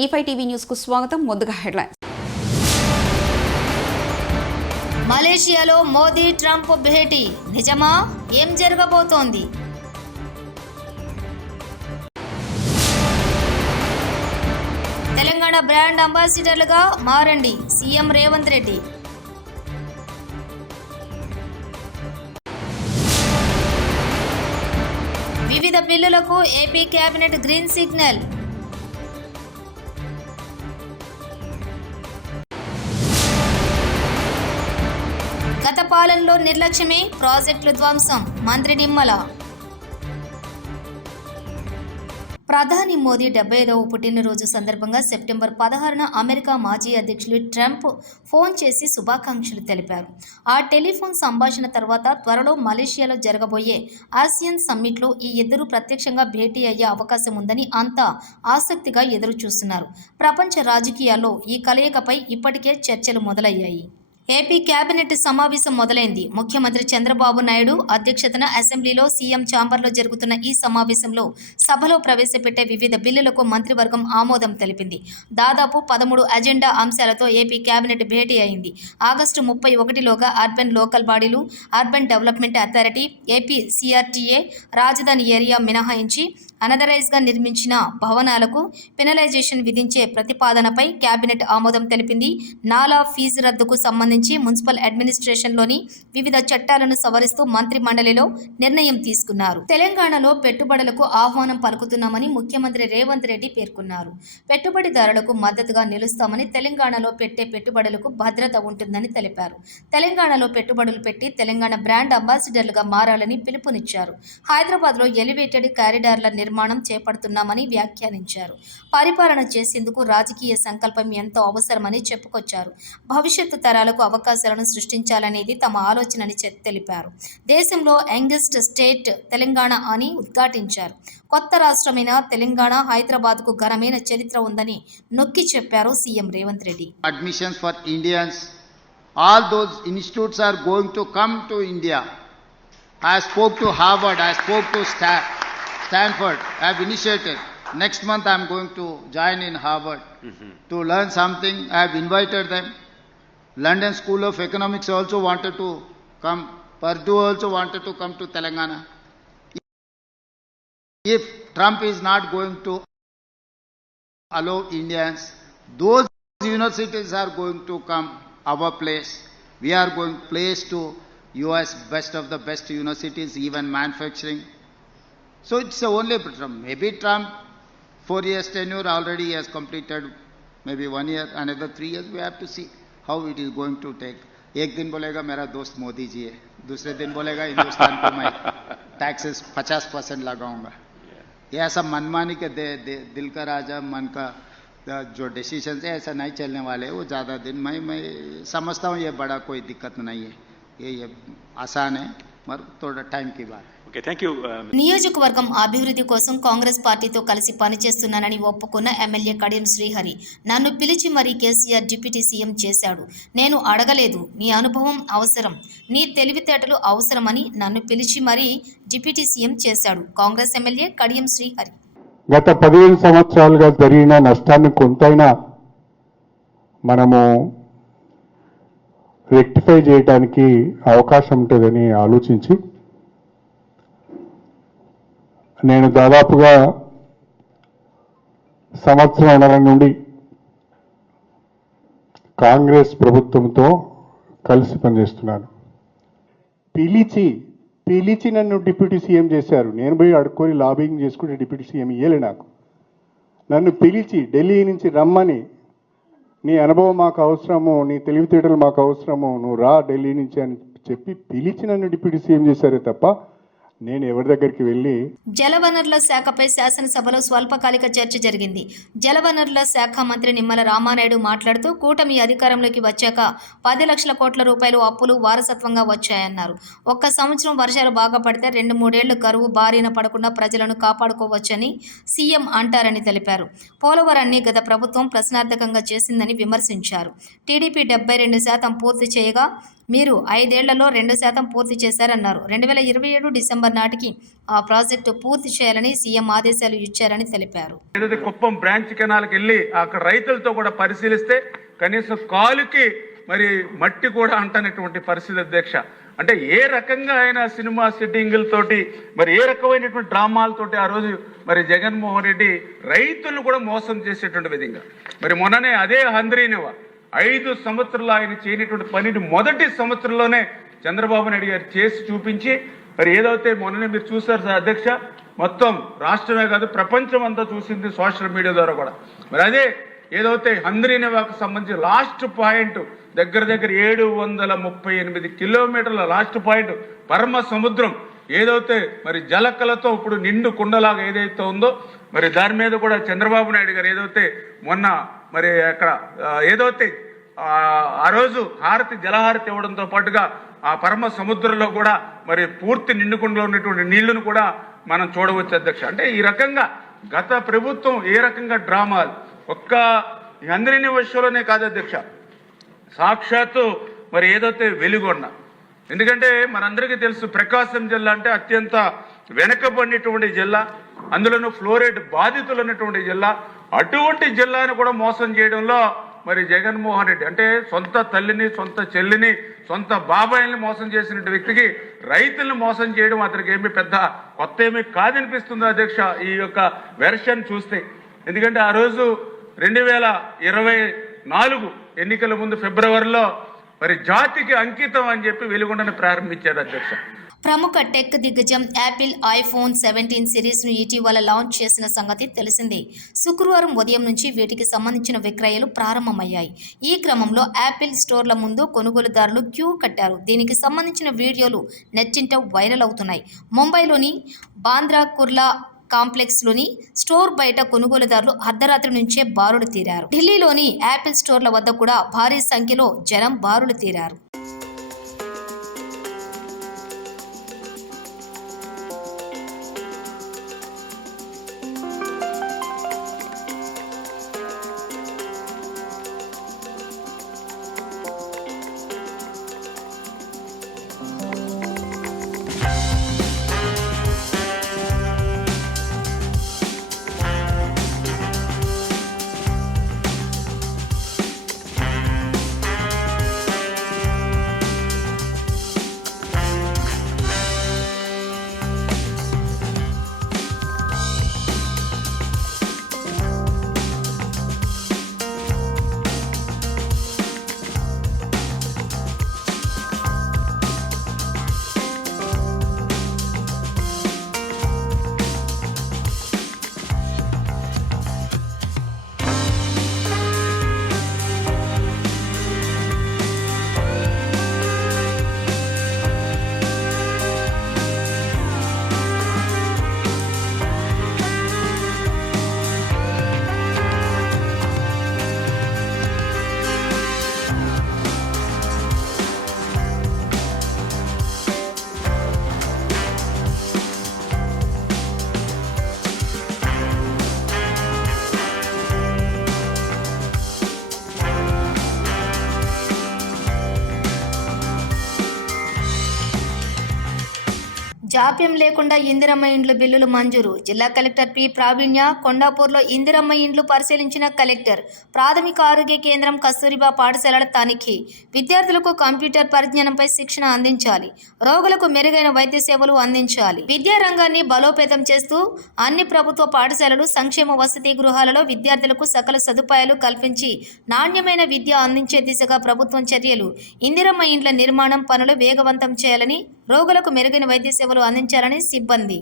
E5 TV news కు స్వాగతం. ముందుగా హెడ్లైన్స్. మలేషియాలో మోదీ ట్రంప్ భేటీ నిజమా? ఏం జరగబోతోంది? తెలంగాణ బ్రాండ్ అంబాసిడర్లుగా మారండి సీఎం రేవంత్ రెడ్డి. వివిధ బిల్లులకు ఏపీ కేబినెట్ గ్రీన్ సిగ్నల్. గత పాలనలో నిర్లక్ష్యమే ప్రాజెక్టుల ధ్వంసం మంత్రి నిమ్మల. ప్రధాని మోదీ 75వ పుట్టినరోజు సందర్భంగా సెప్టెంబర్ 16న అమెరికా మాజీ అధ్యక్షులు ట్రంప్ ఫోన్ చేసి శుభాకాంక్షలు తెలిపారు. ఆ టెలిఫోన్ సంభాషణ తర్వాత త్వరలో మలేషియాలో జరగబోయే ఆసియన్ సమ్మిట్లో ఈ ఇద్దరు ప్రత్యక్షంగా భేటీ అయ్యే అవకాశం ఉందని అంతా ఆసక్తిగా ఎదురు చూస్తున్నారు. ప్రపంచ రాజకీయాల్లో ఈ కలయికపై ఇప్పటికే చర్చలు మొదలయ్యాయి. ఏపీ కేబినెట్ సమావేశం మొదలైంది. ముఖ్యమంత్రి చంద్రబాబు నాయుడు అధ్యక్షతన అసెంబ్లీలో సీఎం ఛాంబర్లో జరుగుతున్న ఈ సమావేశంలో సభలో ప్రవేశపెట్టే వివిధ బిల్లులకు మంత్రివర్గం ఆమోదం తెలిపింది. దాదాపు 13 అజెండా అంశాలతో ఏపీ కేబినెట్ భేటీ అయింది. ఆగస్టు 31లోగా అర్బన్ లోకల్ బాడీలు, urban development authority, AP CRTA, రాజధాని ఏరియా మినహాయించి అనదరైజ్గా నిర్మించిన భవనాలకు పెనలైజేషన్ విధించే ప్రతిపాదనపై కేబినెట్ ఆమోదం తెలిపింది. నాలా ఫీజు రద్దుకు సంబంధించి మున్సిపల్ అడ్మినిస్ట్రేషన్లోని వివిధ చట్టాలను సవరిస్తూ మంత్రి మండలిలో నిర్ణయం తీసుకున్నారు. తెలంగాణలో పెట్టుబడులకు ఆహ్వానం పలుకుతున్నామని ముఖ్యమంత్రి రేవంత్ రెడ్డి పేర్కొన్నారు. పెట్టుబడిదారులకు మద్దతుగా నిలుస్తామని, తెలంగాణలో పెట్టే పెట్టుబడులకు భద్రత ఉంటుందని తెలిపారు. తెలంగాణలో పెట్టుబడులు పెట్టి తెలంగాణ బ్రాండ్ అంబాసిడర్లుగా మారాలని పిలుపునిచ్చారు. హైదరాబాద్లో ఎలివేటెడ్ కారిడార్ల నిర్మాణం చేపడుతున్నామని వ్యాఖ్యానించారు. పరిపాలన చేసేందుకు రాజకీయ సంకల్పం ఎంతో అవసరమని చెప్పుకొచ్చారు. భవిష్యత్తు తరాలకు అవకాశాలను సృష్టించాలనేది తమ ఆలోచనని తెలిపారు. దేశంలో యంగెస్ట్ స్టేట్ తెలంగాణ అని ఉద్ఘాటించారు. కొత్త రాష్ట్రమైన తెలంగాణ, హైదరాబాద్కు ఘనమైన చరిత్ర ఉందని నొక్కి చెప్పారు CM Revanth Reddy. Admissions for Indians, all those institutes are going to come to India. I spoke to Harvard, I spoke to Stanford, I have initiated. Next month I am going to join in Harvard to learn something. I have invited them. London School of Economics also wanted to come. Purdue also wanted to come to Telangana. If Trump is not going to allow Indians, those universities are going to come our place. We are going place to US best of the best universities, even manufacturing. So it's only Trump. Maybe Trump 4 years tenure already has completed, maybe 1 year, another 3 years. We have to see how it is going to take. एक दिन बोलेगा मेरा दोस्त मोदी जी है, दूसरे दिन बोलेगा हिंदुस्तान को मैं टैक्सेस 50% लगाऊंगा. ये ऐसा मनमानी के दिल का राजा मन का जो डिसीजन है ऐसा नहीं चलने वाले. वो ज़्यादा दिन मैं समझता हूँ ये बड़ा कोई दिक्कत नहीं है. ये आसान है मगर थोड़ा टाइम की बात. నియోజకవర్గం అభివృద్ధి కోసం కాంగ్రెస్ పార్టీతో కలిసి పనిచేస్తున్నానని ఒప్పుకున్న ఎమ్మెల్యే కడియం శ్రీహరి, నన్ను పిలిచి మరీ కేసీఆర్ డిప్యూటీ సీఎం చేశాడు. నేను అడగలేదు. నీ అనుభవం అవసరం, నీ తెలివితేటలు అవసరమని నన్ను పిలిచి మరీ డిప్యూటీ సీఎం చేశాడు. కాంగ్రెస్ ఎమ్మెల్యే కడియం శ్రీహరి. గత 15 సంవత్సరాలుగా జరిగిన నష్టాన్ని కొంతైనా మనము రెక్టిఫై చేయడానికి అవకాశం ఉంటుందని ఆలోచించి నేను దాదాపుగా సంవత్సరాల నుండి కాంగ్రెస్ ప్రభుత్వంతో కలిసి పనిచేస్తున్నాను. పిలిచి నన్ను డిప్యూటీ సీఎం చేశారు. నేను పోయి అడుక్కొని లాబింగ్ చేసుకుంటే డిప్యూటీ సీఎం ఇయ్యలే నాకు. నన్ను పిలిచి ఢిల్లీ నుంచి రమ్మని, నీ అనుభవం మాకు అవసరము, నీ తెలివితేటలు మాకు అవసరము, నువ్వు రా ఢిల్లీ నుంచి అని చెప్పి పిలిచి నన్ను డిప్యూటీ సీఎం చేశారే తప్ప నేను ఎవరి దగ్గరికి వెళ్ళి. జలవనరుల శాఖపై శాసనసభలో స్వల్పకాలిక చర్చ జరిగింది. జలవనరుల శాఖ మంత్రి నిమ్మల రామానాయుడు మాట్లాడుతూ, కూటమి అధికారంలోకి వచ్చాక 10 లక్షల కోట్ల రూపాయలు అప్పులు వారసత్వంగా వచ్చాయన్నారు. ఒక్క సంవత్సరం వర్షాలు బాగా పడితే 2-3 ఏళ్లు కరువు బారిన పడకుండా ప్రజలను కాపాడుకోవచ్చని సీఎం అంటారని తెలిపారు. పోలవరాన్ని గత ప్రభుత్వం ప్రశ్నార్థకంగా చేసిందని విమర్శించారు. టీడీపీ 72% పూర్తి చేయగా మీరు 5 ఏళ్లలో 2% పూర్తి చేశారన్నారు. 2027 డిసెంబర్ నాటికి ఆ ప్రాజెక్టు పూర్తి చేయాలని సీఎం ఆదేశాలు ఇచ్చారని తెలిపారు. ఏదైతే కుప్పం బ్రాంచ్ కెనాల్కి వెళ్ళి అక్కడ రైతులతో కూడా పరిశీలిస్తే కనీసం కాలుకి మరి మట్టి కూడా అంటనటువంటి పరిస్థితి అధ్యక్ష. అంటే ఏ రకంగా ఆయన సినిమా సెట్టింగులతోటి మరి ఏ రకమైనటువంటి డ్రామాలతోటి ఆ రోజు మరి జగన్మోహన్ రెడ్డి రైతులను కూడా మోసం చేసేటువంటి విధంగా మరి మొన్ననే అదే హంద్రీనివా 5 సంవత్సరాలు ఆయన చేయనటువంటి పనిని మొదటి సంవత్సరంలోనే చంద్రబాబు నాయుడు గారు చేసి చూపించి మరి ఏదైతే మొన్ననే మీరు చూసారు సార్ అధ్యక్ష, మొత్తం రాష్ట్రమే కాదు ప్రపంచం అంతా చూసింది సోషల్ మీడియా ద్వారా కూడా. మరి అదే ఏదైతే హంద్రీనివాకు సంబంధించి లాస్ట్ పాయింట్ దగ్గర 738 కిలోమీటర్ల లాస్ట్ పాయింట్ పరమ సముద్రం ఏదైతే మరి జలకలతో ఇప్పుడు నిండు కుండలాగా ఏదైతే ఉందో మరి దాని మీద కూడా చంద్రబాబు నాయుడు గారు ఏదైతే మొన్న మరి అక్కడ ఏదైతే ఆ రోజు జలహారతి ఇవ్వడంతో పాటుగా ఆ పరమ సముద్రంలో కూడా మరి పూర్తి నిండుకుండలో ఉన్నటువంటి నీళ్లను కూడా మనం చూడవచ్చు అధ్యక్ష. అంటే ఈ రకంగా గత ప్రభుత్వం ఏ రకంగా డ్రామాలు ఒక్క అందరినీ విషయంలోనే కాదు అధ్యక్ష, సాక్షాత్తు మరి ఏదైతే వెలుగొండ, ఎందుకంటే మనందరికీ తెలుసు ప్రకాశం జిల్లా అంటే అత్యంత వెనకబడినటువంటి జిల్లా, అందులోనూ ఫ్లోరైడ్ బాధితులు ఉన్నటువంటి జిల్లా. అటువంటి జిల్లాను కూడా మోసం చేయడంలో మరి జగన్మోహన్ రెడ్డి అంటే సొంత తల్లిని, సొంత చెల్లిని, సొంత బాబాయిల్ని మోసం చేసిన వ్యక్తికి రైతులను మోసం చేయడం అతనికి ఏమి పెద్ద కొత్త ఏమీ కాదనిపిస్తుంది అధ్యక్ష ఈ యొక్క వెర్షన్ చూస్తే. ఎందుకంటే ఆ రోజు 2024 ఎన్నికల ముందు ఫిబ్రవరిలో మరి జాతికి అంకితం అని చెప్పి వెలుగొండను ప్రారంభించారు అధ్యక్ష. ప్రముఖ టెక్ దిగ్గజం యాపిల్ ఐఫోన్ 17 సిరీస్ను ఇటీవల లాంచ్ చేసిన సంగతి తెలిసిందే. శుక్రవారం ఉదయం నుంచి వీటికి సంబంధించిన విక్రయాలు ప్రారంభమయ్యాయి. ఈ క్రమంలో యాపిల్ స్టోర్ల ముందు కొనుగోలుదారులు క్యూ కట్టారు. దీనికి సంబంధించిన వీడియోలు నెట్టింట వైరల్ అవుతున్నాయి. ముంబైలోని బాంద్రా కుర్లా కాంప్లెక్స్లోని స్టోర్ బయట కొనుగోలుదారులు అర్ధరాత్రి నుంచే బారులు తీరారు. ఢిల్లీలోని యాపిల్ స్టోర్ల వద్ద కూడా భారీ సంఖ్యలో జనం బారులు తీరారు. జాప్యం లేకుండా ఇందిరమ్మ ఇండ్లు బిల్లులు మంజూరు. జిల్లా కలెక్టర్ పి ప్రావీణ్య కొండాపూర్లో ఇందిరమ్మ ఇండ్లు పరిశీలించిన కలెక్టర్. ప్రాథమిక ఆరోగ్య కేంద్రం, కస్తూరిబా పాఠశాలల తనిఖీ. విద్యార్థులకు కంప్యూటర్ పరిజ్ఞానంపై శిక్షణ అందించాలి. రోగులకు మెరుగైన వైద్య సేవలు అందించాలి. విద్యా రంగాన్ని బలోపేతం చేస్తూ అన్ని ప్రభుత్వ పాఠశాలలు, సంక్షేమ వసతి గృహాలలో విద్యార్థులకు సకల సదుపాయాలు కల్పించి నాణ్యమైన విద్య అందించే దిశగా ప్రభుత్వం చర్యలు. ఇందిరమ్మ ఇండ్ల నిర్మాణం పనులు వేగవంతం చేయాలని, రోగులకు మెరుగైన వైద్య సేవలు అందించాలని సిబ్బంది.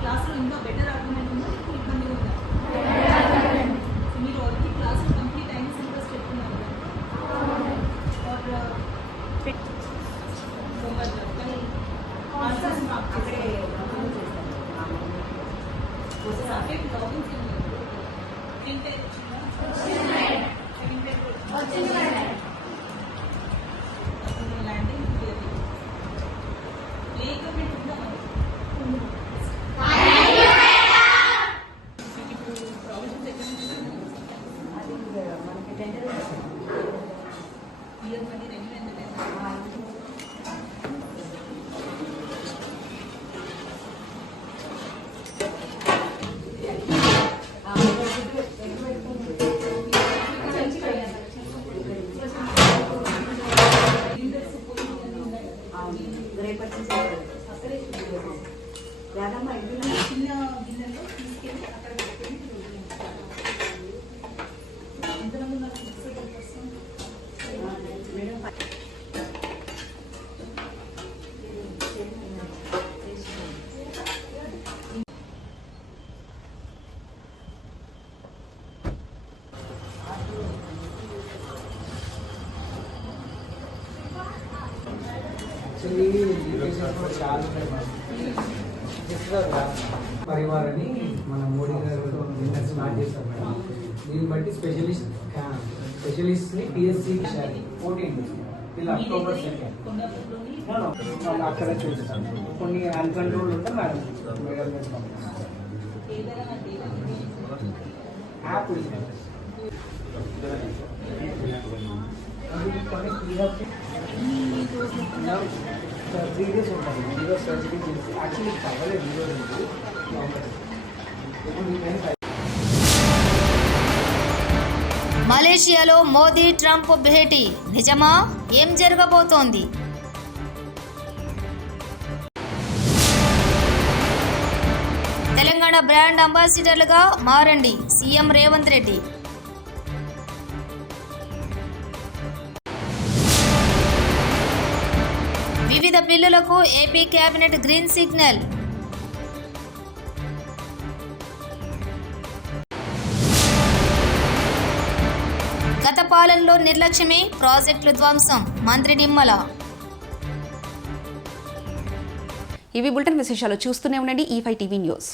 క్లాసులో ఇంకా బెటర్ ఆర్గ్యుమెంట్ ఉందా, ఇబ్బందిగా ఉందా? మీరు పరివార్ అని మన మోడీ గారు స్టార్ట్ చేశారు మేడం. దీన్ని బట్టి స్పెషలిస్ట్ ని పిఎస్సికి 14 ఇలా అక్టోబర్ 2 అక్కడ చూస్తాను. కొన్ని అన్కంట్రోల్ ఉంటే మేడం యాప్ సర్జరీ చేసి యాక్చువల్లీ కావాలి మలేషియాలో మోదీ ట్రంప్ భేటీ నిజమా? ఏం జరగబోతోంది? తెలంగాణ బ్రాండ్ అంబాసిడర్లుగా మారండి సీఎం రేవంత్ రెడ్డి. వివిధ బిల్లులకు ఏపీ కేబినెట్ గ్రీన్ సిగ్నల్. గత పాలనలో నిర్లక్ష్యమే ప్రాజెక్టుల ధ్వంసం మంత్రి నిమ్మల. ఇవి బులెటిన్ విశేషాలు. చూస్తూనే ఉండండి E5 టీవీ న్యూస్.